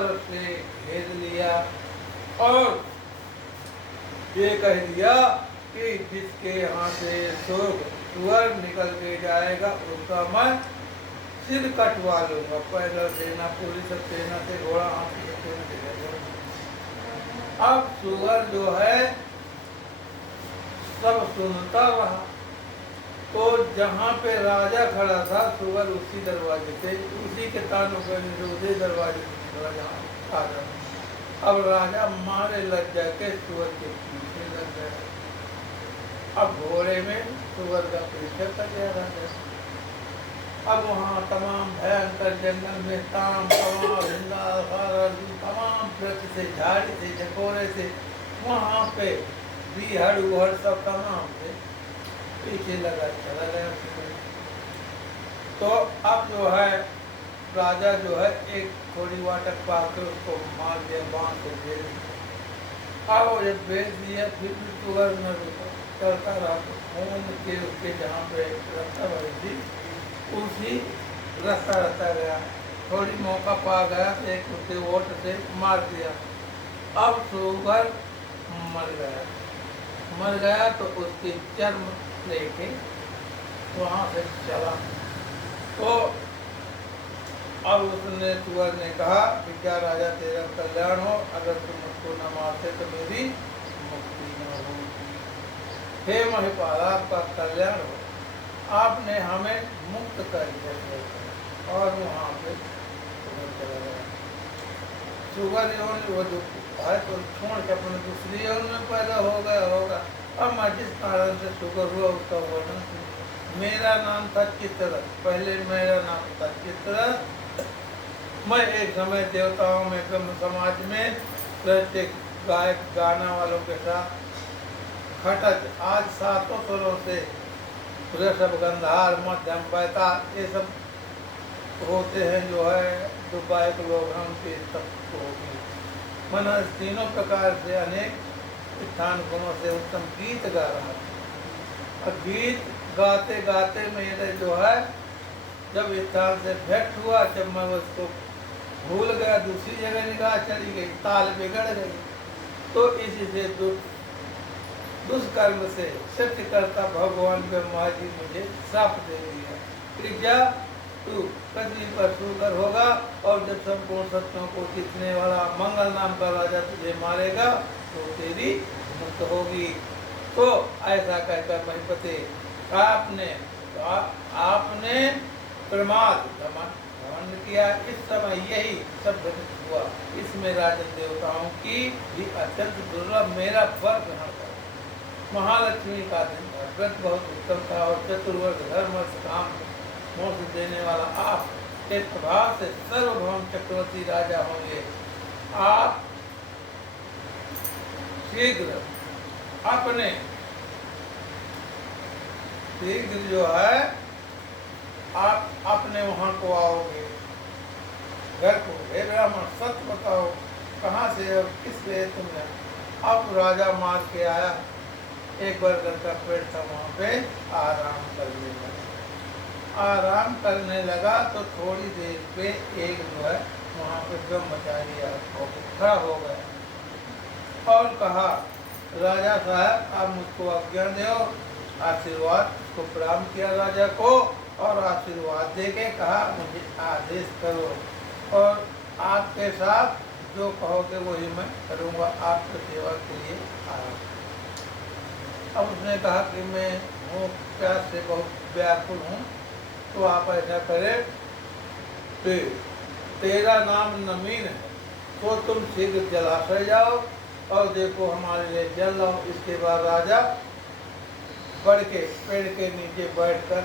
तरफ से घेर लिया और ये कह दिया कि जिसके यहाँ से सुअर निकल के जाएगा उसका मैं सिर कटवा लूंगा। पैदल सेना, पूरी सब सेना से, घोड़ा हाथी सब सेना से जाएगा। अब सुअर जो है सब सुनता रहा। तो जहाँ पे राजा खड़ा था सुअर उसी दरवाजे से, उसी के तानों पर उसी दरवाजे से निकला जहाँ राजा। अब राजा मारे लग जाके सुअर के पीछे लग गया। अब घोड़े में सुअर का पीछा कर गया राजा। अब वहाँ तमाम भयंकर जंगल में तमाम वृक्ष से, झाड़ी से, झकोरे से, वहाँ पे बीहड़ उहड़ सब तमाम से पीछे लगा चला गया। तो अब जो है राजा जो है एक थोड़ी वाटक पाकर उसको मार दिया, बांध को बेच दिया। अब वो जब बेच दिया फिर भी सुअर न रुका, चलता रहा। तो खून के उसके जहाँ पे रास्ता भरी थी उसी रास्ता रहता गया। थोड़ी मौका पा गया तो एक उसके वोट से मार दिया। अब सुअर मर गया तो उसकी चर्म लेके वहाँ से चला। तो अब उसने सुअर ने कहा कि क्या राजा तेरा कल्याण हो, अगर तुम उसको न मारते तो मेरी मुक्ति न होती। हे महिपाल, आपका कल्याण हो, आपने हमें मुक्त कर दिया। और वहाँ पे सुअर चला गया। सुअर वो जो है तो छोड़ के अपने दूसरी योन में पैदा हो गया होगा। अब मैं जिस कारण से सुअर हुआ उसका वर्णन। मेरा नाम था चित्ररथ, पहले मेरा नाम था चित्ररथ। मैं एक समय देवताओं में, ब्रह्म समाज में प्रत्येक गायक गाना वालों के साथ खटक, आज 7 स्वरों से ऋषभ, गंधार, मध्यम, पैताल ये सब होते हैं जो है जो गायक लोग हैं उनके सब होगी। मन तीनों प्रकार से अनेक स्थान गुणों से उत्तम गीत गा रहा था। और गीत गाते गाते मेरे जो है जब स्थान से भेंट हुआ, जब मैं उसको भूल गया, दूसरी जगह निगाह चली गई, ताल बिगड़ गई। तो इसी से दुष्कर्म से सत्यकर्ता भगवान ब्रह्मा जी मुझे श्राप दे दिया कि जा तू पृथ्वी पर सुकर होगा और जब संपूर्ण सत्यों को जीतने वाला मंगल नाम का राजा तुझे मारेगा तो तेरी मुक्त होगी। तो ऐसा कहकर महिपते आपने प्रमाद घमंड किया। इस समय यही सब घटित हुआ। इसमें राजन देवताओं की भी अत्यंत दुर्लभ मेरा वर ग्रहण कर। महालक्ष्मी का दिन था, व्रत बहुत उत्तम था और चतुर्वर्ग धर्म काम मोक्ष देने वाला आप के प्रभाव से सर्वभौम चक्रवर्ती राजा होंगे। आप शीघ्र जो है आप अपने वहां को आओगे घर को। हे ब्राह्मण सत्य बताओ कहाँ से और किस लिए तुमने। अब राजा मार के आया, एक बार घर का पेड़ था वहाँ पे आराम करने लगा। आराम करने लगा तो थोड़ी देर पे एक जो है वहाँ पे ब्रह्मचारी खड़ा हो गया और कहा राजा साहब आप मुझको आज्ञा दो। आशीर्वाद को प्रणाम किया राजा को और आशीर्वाद दे के कहा मुझे आदेश करो और आपके साथ जो कहोगे वही मैं करूँगा, आपकी सेवा के लिए आया। अब उसने कहा कि मैं हूँ प्यास से बहुत व्याकुल हूँ, तो आप ऐसा करें कि तेरा नाम नमीन है तो तुम शीघ्र जलाशय जाओ और देखो हमारे लिए जल लाओ। इसके बाद राजा बढ़ के पेड़ के नीचे बैठकर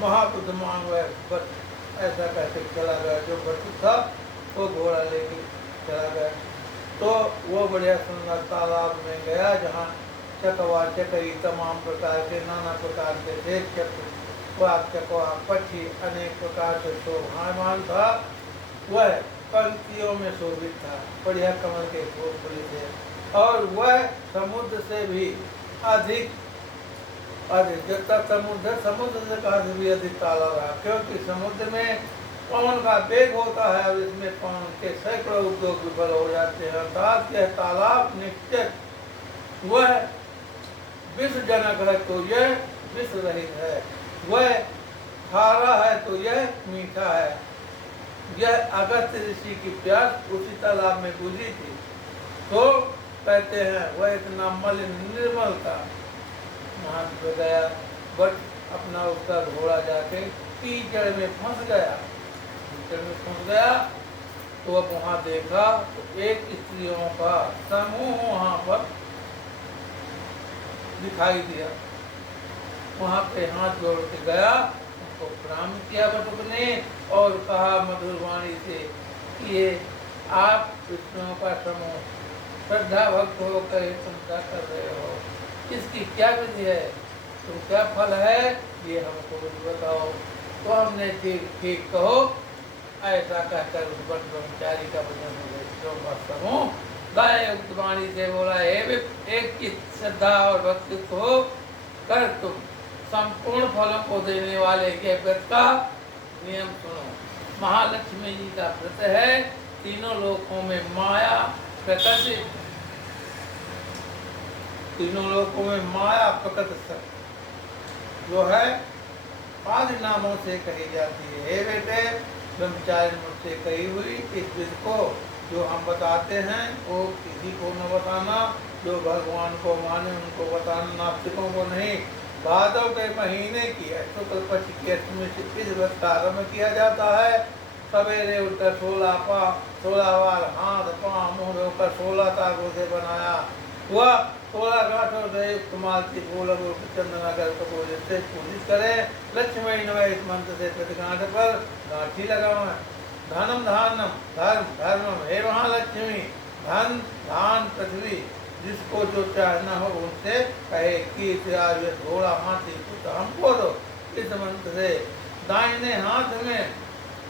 महाबुद्धिमान बस ऐसा कहते चला गया। जो बटू था वो घोड़ा लेके चला गया। तो वो बढ़िया सुंदर तालाब में गया जहाँ चकवा चकई तमाम प्रकार के नाना प्रकार के थे, चकवा पक्षी अनेक प्रकार से शोभायमान था। वह पंक्तियों में शोभित था, बढ़िया कमल के फूल फूले थे और वह समुद्र से भी अधिक जब तक समुद्र से कहा भी अधिक ताला रहा, क्योंकि समुद्र में पवन का वेग होता है और इसमें पवन के सैकड़ों उद्योग विफल हो जाते हैं। अर्थात यह तालाब निश्चित वह विषजनक है तो यह विष रहित है, वह खारा है तो यह मीठा है। यह अगस्त्य ऋषि की प्यास उसी तालाब में बुझी थी, तो कहते हैं वह इतना मलिन निर्मल था। वहां पे गया बट अपना उसका घोड़ा जाके कीचड़ में फंस गया, कीचड़ में फंस गया। तो अब वहां देखा तो एक स्त्रियों का समूह वहां पर दिखाई दिया। वहां पे हाथ जोड़ के गया, उनको प्रणाम किया बटुक ने और कहा मधुर वाणी से कि ये आप विष्णुओं का समूह श्रद्धा भक्त होकर तुम क्या कर रहे हो, इसकी क्या विधि है, तुम क्या फल है, ये हमको बताओ। तो हमने ठीक ठीक कहो, ऐसा कहकर उस वन ब्रह्मचारी का वचन समूह गाय वाणी से बोला, हे एक की श्रद्धा और भक्ति हो कर तुम संपूर्ण फलों को देने वाले के व्रत का नियम सुनो। महालक्ष्मी जी का व्रत है तीनों लोकों में माया प्रकट, तीनों लोकों में माया प्रकट जो है 5 नामों से कही जाती है। हे बेटे, ब्रह्मचारी मुझसे कही हुई इस विधि को जो हम बताते हैं वो किसी को न बताना, जो भगवान को माने उनको बताना, नास्तिकों को नहीं। भादव के महीने की शुक्ल पक्ष की अष्टमी से इस व्रत का आरम्भ किया जाता है। सवेरे उठकर 16 बार हाथ पाँव मुँह धोकर 16 तारों से बनाया हुआ 16 गांठों से युक्त मालती फूल चंदना कर कपूर से पूजित करें। लक्ष्मी नमः इस मंत्र से प्रति गांठ पर गांठी लगाओ। धनम धानम धर्म धर्मम हे महालक्ष्मी, धन धान पृथ्वी जिसको जो चाहना हो उनसे कहे कि घोड़ा हाथी तो हमको दो। इस मंत्र से दाहिने हाथ में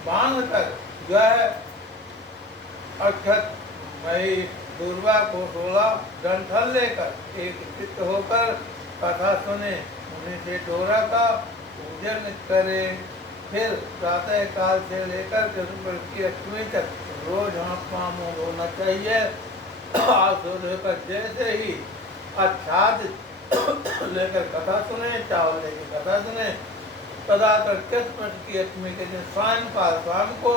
बांध कर वह अक्षत मई दुर्वा को 16 डंठल लेकर एक चित्त होकर कथा सुने, उन्हें से डोरा का पूजन करे। फिर प्रातः काल से लेकर की अष्टमी तक रोज हाथ पाँव मुँह धोना चाहिए। लेकर जैसे ही आच्छादित लेकर कथा सुने, चावल लेकर कथा सुने, तदाकर कृष्ण की अष्टमी के दिन सायंकाल शाम को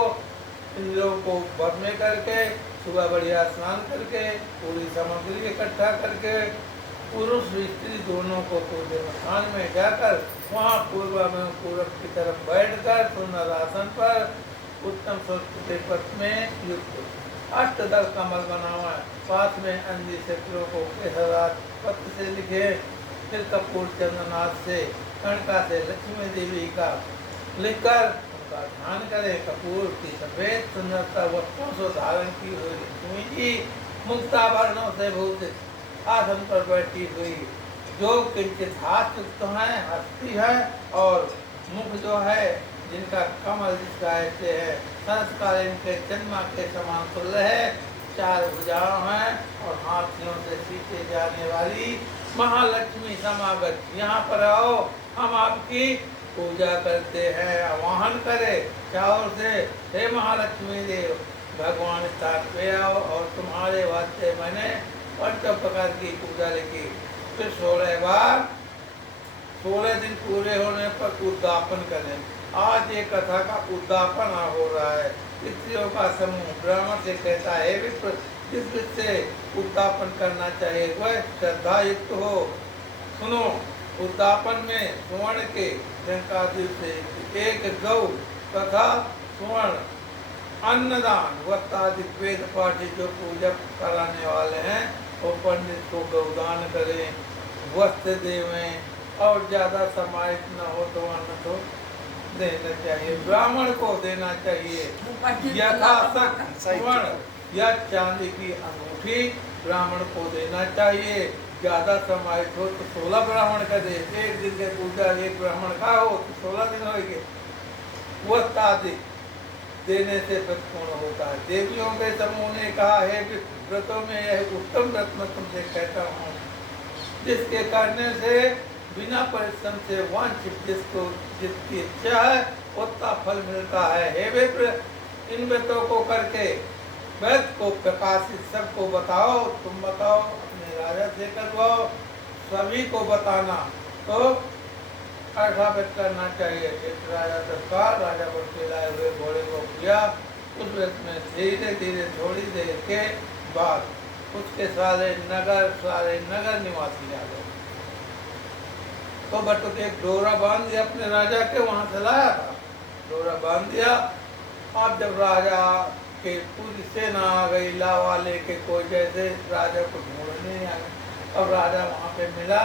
इंद्रियों को भस्म करके सुबह बढ़िया स्नान करके पूरी सामग्री इकट्ठा करके पुरुष स्त्री दोनों को पूरे मकान में जाकर वहाँ पूरब की तरफ बैठकर सुंदर आसन पर उत्तम संस्कृति पथ में युक्त 8 कमल बनावा, पास में अंजी शत्रुओं को केसरात पत्र से लिखे। फिर कपूर चंदनाथ से कणका से लक्ष्मी देवी का लिखकर उनका ध्यान करें। कपूर की सफेद सुंदरता वस्त्रों से धारण की हुई लक्ष्मी जी मुक्ताभरणों से भूषित आसन पर बैठी हुई, जो किंचित हाथ युक्त है, हस्ती है और मुख जो है जिनका कमल जिसका ऐसे है, संस्कालीन के जन्मा के समान तुल्य है, 4 भुजाएं हैं और हाथियों से सींचे जाने वाली महालक्ष्मी समागत। यहाँ पर आओ, हम आपकी पूजा करते हैं, आवाहन करें चारों से, हे महालक्ष्मी देव भगवान स्थान पे आओ और तुम्हारे वास्ते मैंने 5 प्रकार की पूजा लिखी। फिर 16 बार 16 दिन पूरे होने पर उद्यापन करें। आज ये कथा का उद्यापन हो रहा है। स्त्रियों का समूह ब्राह्मण से कहता है, विप्र जिस विधि से उद्यापन करना चाहिए वह श्रद्धा युक्त हो। सुनो, उद्यापन में स्वर्ण के टंकादि से 1 गौ तथा स्वर्ण अन्नदान वस्त्रादि वेद पाठी जो पूजा कराने वाले हैं वो पंडित को गौदान करें, वस्त्र देवें और ज्यादा समाहित न हो तो अन्न तो देना चाहिए, ब्राह्मण को देना चाहिए। यथाशक स्वर्ण या चांदी की अंगूठी ब्राह्मण को देना चाहिए। ज्यादा समाहित हो तो 16 ब्राह्मण का दे। 1 दिन के पूजा 1 ब्राह्मण का हो तो 16 दिन होंगे। वस्त्र आदि देने से व्रतपूर्ण होता है। देवियों के समूह ने कहा, हे व्रतों में यह उत्तम व्रत मैं तुमसे कहता हूँ, जिसके करने से बिना परिश्रम से वांछित जिसको जिसकी इच्छा है उतना फल मिलता है। हे विप्र, इन व्रतों को करके वेद को प्रकाशित सबको बताओ, तुम बताओ, अपने राजा से करवाओ, सभी को बताना। तो ऐसा व्रत करना चाहिए। एक राजा तत्काल राजा को खिलाए हुए घोड़े को किया। उस व्रत में धीरे धीरे थोड़ी देर के बाद उसके सारे नगर निवासी आ गए। तो बटुक एक डोरा बांध दिया अपने राजा के, वहां से लाया था, डोरा बांध दिया। अब जब राजा के पूरी सेना आ गई, लावा लेके, कोई जैसे राजा को ढूंढने आ गए। अब राजा वहां पे मिला,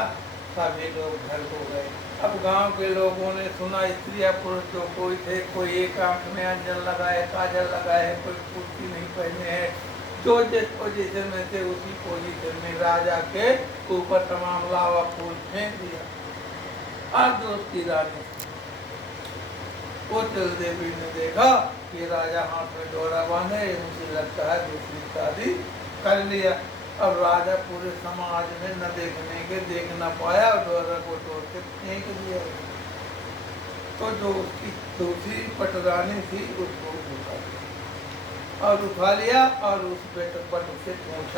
सभी लोग घर को गए। अब गांव के लोगों ने सुना, स्त्रियां पुरुष जो कोई थे, कोई एक आंख में अंजन लगाए, काजल लगाए, कोई कुर्ती नहीं पहने हैं, जो जिस पोजीशन में थे उसी पोजीशन में राजा के ऊपर तमाम लावा फूल फेंक दिया। आज उसकी रानी वो चल देवी ने देखा कि राजा हाथ में डोरा बांधे, मुझे लगता है दूसरी शादी कर लिया। अब राजा पूरे समाज में न देखने के देख न पाया, डोरा को तोड़ के फेंक दिया। तो जो उसकी दूसरी पटरानी थी उसको उठा लिया और उस बेटे पर उसे पूछा।